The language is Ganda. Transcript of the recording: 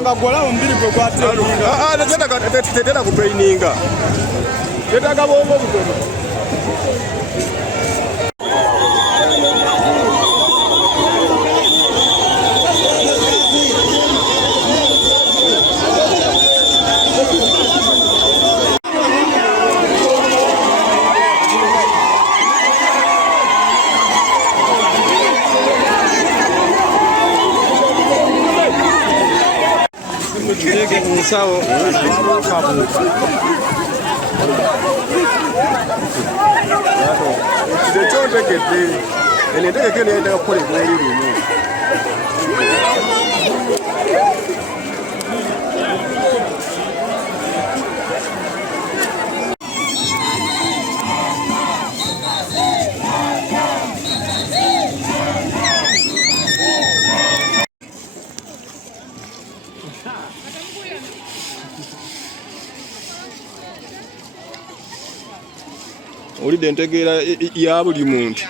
Ngagola umbiri gwe kwate tetera ku traininga tetaga bongo butono Sawa chochote kete enendeke kene yaenda kukole kweli lino olidde entegeera ya buli muntu